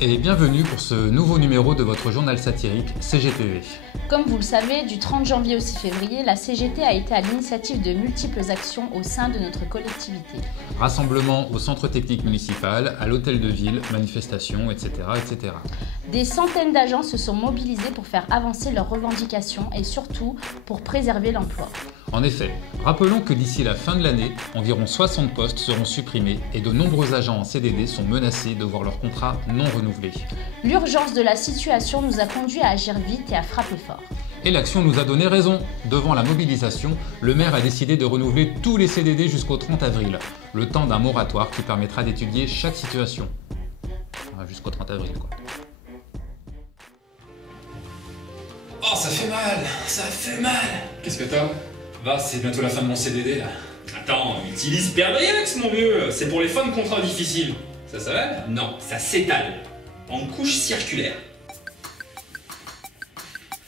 et bienvenue pour ce nouveau numéro de votre journal satirique CGTV. Comme vous le savez, du 30 janvier au 6 février, la CGT a été à l'initiative de multiples actions au sein de notre collectivité. Rassemblement au centre technique municipal, à l'hôtel de ville, manifestations, etc., etc. Des centaines d'agents se sont mobilisés pour faire avancer leurs revendications et surtout pour préserver l'emploi. En effet, rappelons que d'ici la fin de l'année, environ 60 postes seront supprimés et de nombreux agents en CDD sont menacés de voir leur contrat non renouvelé. L'urgence de la situation nous a conduit à agir vite et à frapper fort. Et l'action nous a donné raison. Devant la mobilisation, le maire a décidé de renouveler tous les CDD jusqu'au 30 avril, le temps d'un moratoire qui permettra d'étudier chaque situation. Jusqu'au 30 avril, quoi. Oh, ça fait mal, ça fait mal. Qu'est-ce que t'as? Va, c'est bientôt la fin de mon CDD là. Attends, utilise Perdrix mon vieux, c'est pour les fins de contrats difficiles. Ça s'avale? Non, ça s'étale, en couche circulaire.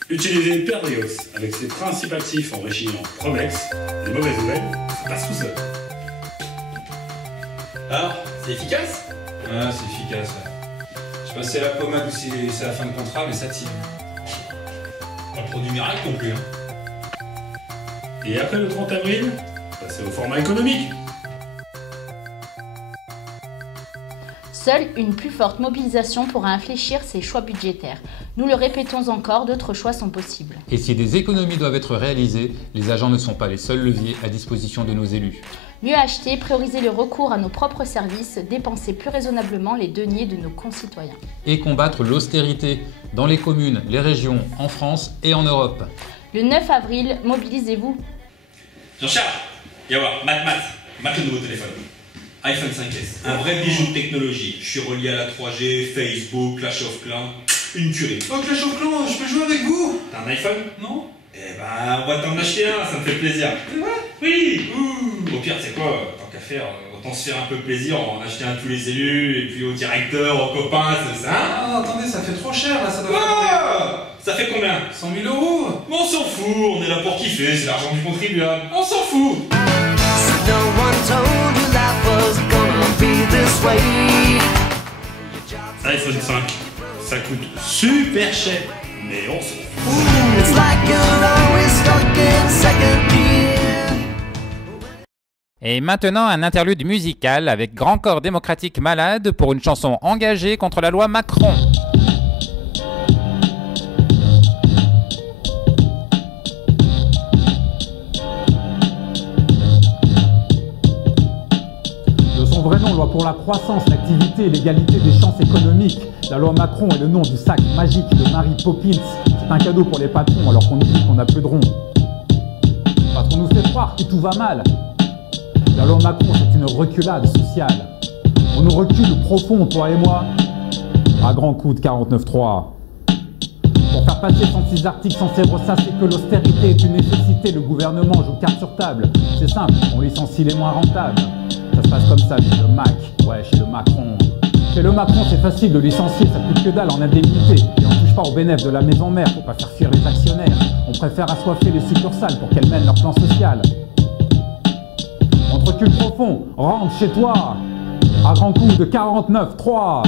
Utilisez Perdrios avec ses principes actifs enrichis en Promex, les mauvaises nouvelles, ça passe tout seul. Alors, c'est efficace? Ah, c'est efficace, ouais. Je sais pas si c'est la pommade ou si c'est la fin de contrat, mais ça tire. Pas le produit miracle non plus, hein. Et après le 30 avril, passez au format économique. Seule une plus forte mobilisation pourra infléchir ces choix budgétaires. Nous le répétons encore, d'autres choix sont possibles. Et si des économies doivent être réalisées, les agents ne sont pas les seuls leviers à disposition de nos élus. Mieux acheter, prioriser le recours à nos propres services, dépenser plus raisonnablement les deniers de nos concitoyens. Et combattre l'austérité dans les communes, les régions, en France et en Europe. Le 9 avril, mobilisez-vous. Jean-Charles, viens voir, Matt le nouveau téléphone. iPhone 5S, un vrai bijou de technologie. Je suis relié à la 3G, Facebook, Clash of Clans, une tuerie. Oh, Clash of Clans, je peux jouer avec vous? T'as un iPhone? Non? Eh ben, on va t'en acheter un, ça me fait plaisir. C'est vrai? Oui. Au pire, c'est quoi, tant qu'à faire, autant se faire un peu plaisir, en acheter un à tous les élus, et puis aux directeurs, aux copains, c'est ça. Ah, attendez, ça fait trop cher là, ça doit Ah, ça fait combien? 100 000 euros. Mais on s'en fout, on est là pour kiffer, c'est l'argent du contribuable. On s'en fout. iPhone 5, ça coûte super cher, mais on s'en fout. Et maintenant, un interlude musical avec Grand Corps Démocratique Malade pour une chanson engagée contre la loi Macron. De son vrai nom, loi pour la croissance, l'activité et l'égalité des chances économiques. La loi Macron est le nom du sac magique de Mary Poppins. C'est un cadeau pour les patrons alors qu'on nous dit qu'on n'a plus de ronds. Parce qu'on nous fait croire que tout va mal. La loi Macron, c'est une reculade sociale. On nous recule profond, toi et moi, à grands coups de 49.3. Pour faire passer 106 articles censés ressasser que l'austérité est une nécessité, le gouvernement joue carte sur table. C'est simple, on licencie les moins rentables. Ça se passe comme ça chez le Mac, ouais, chez le Macron. Chez le Macron, c'est facile de licencier, ça coûte que dalle en indemnité. Et on touche pas aux bénéfices de la maison mère, faut pas faire fuir les actionnaires. On préfère assoiffer les succursales pour qu'elles mènent leur plan social. On te recule profond, rentre chez toi, à grands coups de 49.3.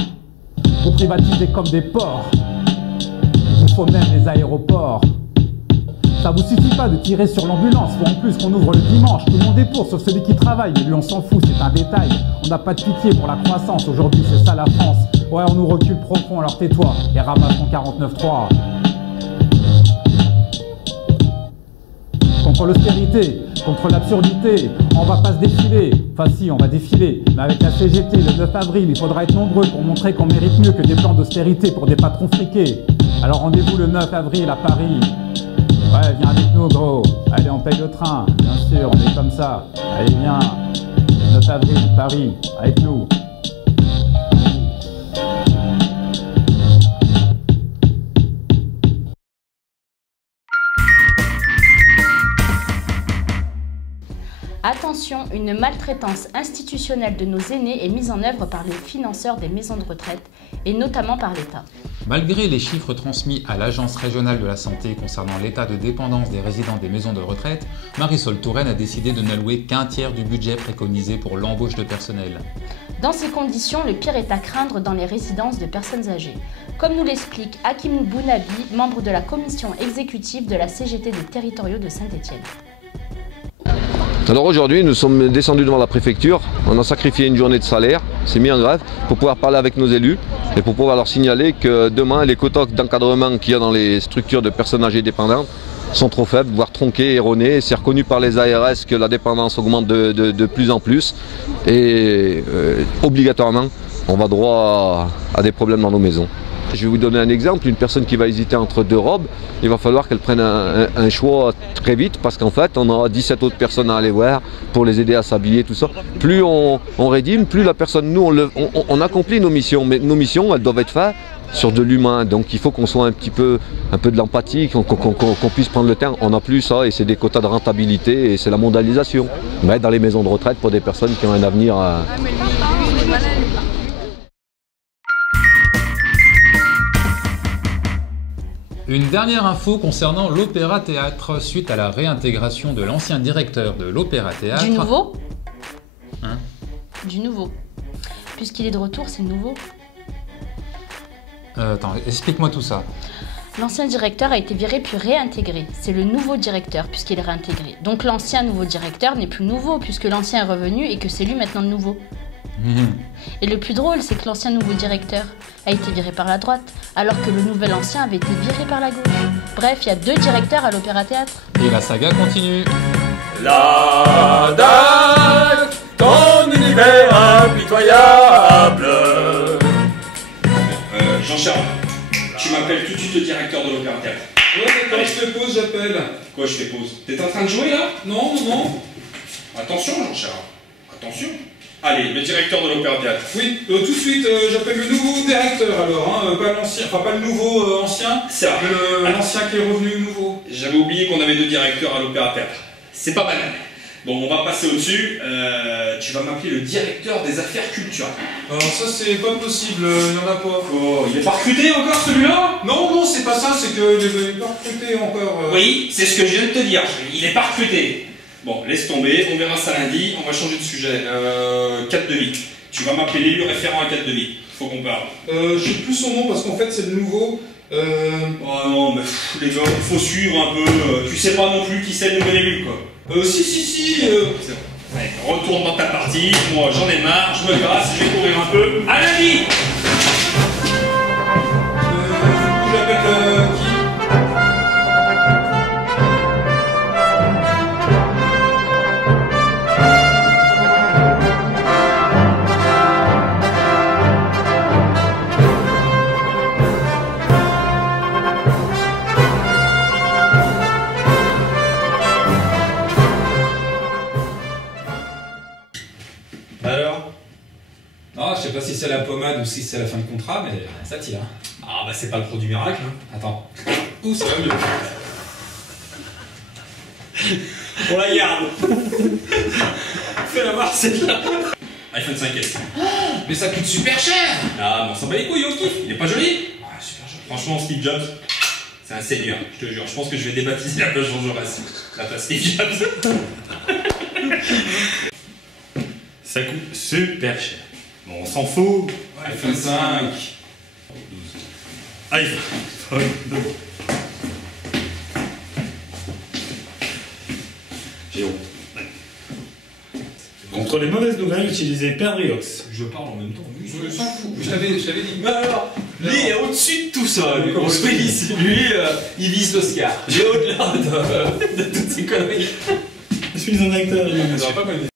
Vous privatisez comme des porcs. Il vous faut même les aéroports. Ça vous suffit pas de tirer sur l'ambulance, faut en plus qu'on ouvre le dimanche. Tout le monde est pour, sauf celui qui travaille, mais lui on s'en fout, c'est un détail. On n'a pas de pitié pour la croissance, aujourd'hui c'est ça la France. Ouais, on nous recule profond, alors tais-toi et ramasse ton 49.3. Contre l'austérité, contre l'absurdité, on va pas se défiler. Enfin si, on va défiler, mais avec la CGT le 9 avril, il faudra être nombreux pour montrer qu'on mérite mieux que des plans d'austérité pour des patrons friqués. Alors rendez-vous le 9 avril à Paris. Ouais, viens avec nous gros. Allez, on paye le train, bien sûr, on est comme ça. Allez, viens. 9 avril, Paris, avec nous. Attention, une maltraitance institutionnelle de nos aînés est mise en œuvre par les financeurs des maisons de retraite et notamment par l'État. Malgré les chiffres transmis à l'Agence régionale de la santé concernant l'état de dépendance des résidents des maisons de retraite, Marisol Touraine a décidé de n'allouer qu'un tiers du budget préconisé pour l'embauche de personnel. Dans ces conditions, le pire est à craindre dans les résidences de personnes âgées. Comme nous l'explique Hakim Bounabi, membre de la commission exécutive de la CGT des territoriaux de Saint-Étienne. Alors aujourd'hui, nous sommes descendus devant la préfecture, on a sacrifié une journée de salaire, c'est mis en grève pour pouvoir parler avec nos élus et pour pouvoir leur signaler que demain, les quotas d'encadrement qu'il y a dans les structures de personnes âgées dépendantes sont trop faibles, voire tronqués, erronés. C'est reconnu par les ARS que la dépendance augmente de plus en plus et obligatoirement, on va droit à des problèmes dans nos maisons. Je vais vous donner un exemple, une personne qui va hésiter entre deux robes, il va falloir qu'elle prenne un choix très vite parce qu'en fait on aura 17 autres personnes à aller voir pour les aider à s'habiller, tout ça. Plus on rédime, plus la personne, nous on accomplit nos missions, mais nos missions elles doivent être faites sur de l'humain, donc il faut qu'on soit un peu de l'empathie, qu'on puisse prendre le temps. On n'a plus ça et c'est des quotas de rentabilité et c'est la mondialisation. Mais dans les maisons de retraite pour des personnes qui ont un avenir à... Une dernière info concernant l'Opéra Théâtre. Suite à la réintégration de l'ancien directeur de l'Opéra Théâtre... Du nouveau ? Hein ? Du nouveau. Puisqu'il est de retour, c'est nouveau. Attends, explique-moi tout ça. L'ancien directeur a été viré puis réintégré. C'est le nouveau directeur puisqu'il est réintégré. Donc l'ancien nouveau directeur n'est plus nouveau puisque l'ancien est revenu et que c'est lui maintenant le nouveau. Et le plus drôle, c'est que l'ancien nouveau directeur a été viré par la droite, alors que le nouvel ancien avait été viré par la gauche. Bref, il y a 2 directeurs à l'Opéra Théâtre. Et la saga continue. La DAC, ton univers impitoyable. Jean-Charles, tu m'appelles tout de suite le directeur de l'Opéra Théâtre. Ouais, d'accord, je fais pause, j'appelle. Quoi, je fais pause? T'es en train de jouer là? Non, non. Attention, Jean-Charles. Attention. Allez, le directeur de l'Opéra Théâtre. Oui, tout de suite, j'appelle le nouveau directeur alors, hein, pas l'ancien, enfin pas le nouveau ancien, Ça. mais l'ancien qui est revenu nouveau. J'avais oublié qu'on avait 2 directeurs à l'Opéra Théâtre. C'est pas banal. Bon, on va passer au-dessus. Tu vas m'appeler le directeur des affaires culturelles. Alors ça c'est pas possible, il n'y en a pas. Oh, il est pas recruté encore celui-là? Non, non, c'est pas ça, c'est qu'il n'est pas recruté encore. Oui, c'est ce que je viens de te dire. Il est pas recruté. Bon, laisse tomber, on verra ça lundi. On va changer de sujet. 4,5. Tu vas m'appeler l'élu référent à 4,5. Faut qu'on parle. Je sais plus son nom parce qu'en fait c'est le nouveau. Oh non, mais les gars, il faut suivre un peu. Tu sais pas non plus qui c'est le nouvel élu, quoi. Si. Ouais, retourne dans ta partie. Moi, j'en ai marre. Je me casse. Je vais courir un peu. À lundi. J'appelle qui? Alors? Non, je sais pas si c'est la pommade ou si c'est la fin de contrat, mais ça tire. Ah bah c'est pas le produit miracle, hein. Attends. Ouh, ça va mieux. On la garde. Fais la voir celle-là. iPhone 5S. Mais ça coûte super cher. Ah, mais on s'en bat les couilles, on kiffe. Il est pas joli? Ah, super joli. Franchement, Steve Jobs, c'est un seigneur, je te jure. Je pense que je vais débaptiser la place Jean Jaurès. La place Steve Jobs. Ça coûte super cher. Bon, on s'en fout. iPhone 5. iPhone 12. Jérôme. Contre les mauvaises nouvelles, utilisez Perdriox. Je parle en même temps. Je s'en fous. Je t'avais dit. Mais alors, lui il est au-dessus de tout ça. Lui, on se félicite. Lui, il vise l'Oscar. Il est au-delà de toutes ces conneries. Je suis un acteur. J'aurais pas connu.